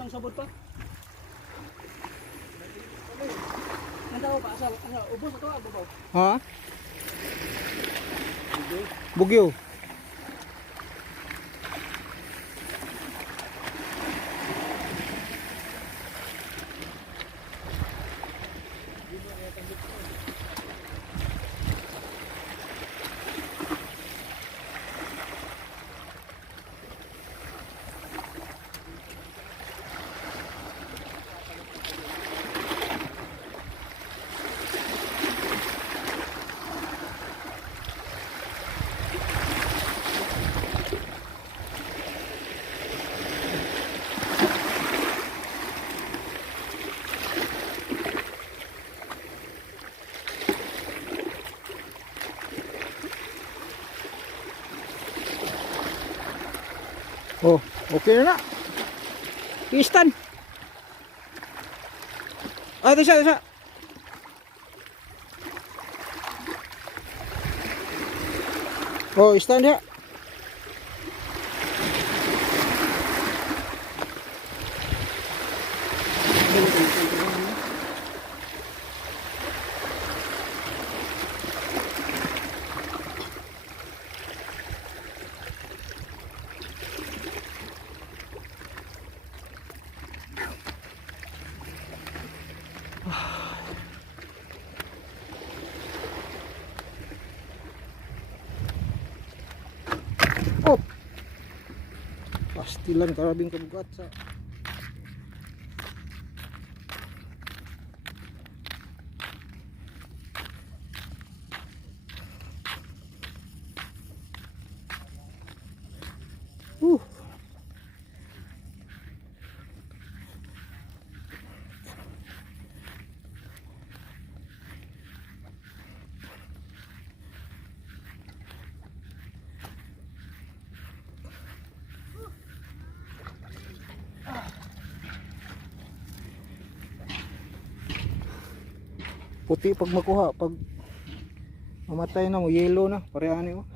Isang sabot pa. Nandaw pa sa ubos ito ababaw. Ha? Bugyo. Oh, okay na na. Pistan. Ah, ito siya. Oh, stand ya. Oh. Pastilan karabing kabugat sa puti pag makuha, pag mamatay na mo, yellow na, parehan mo.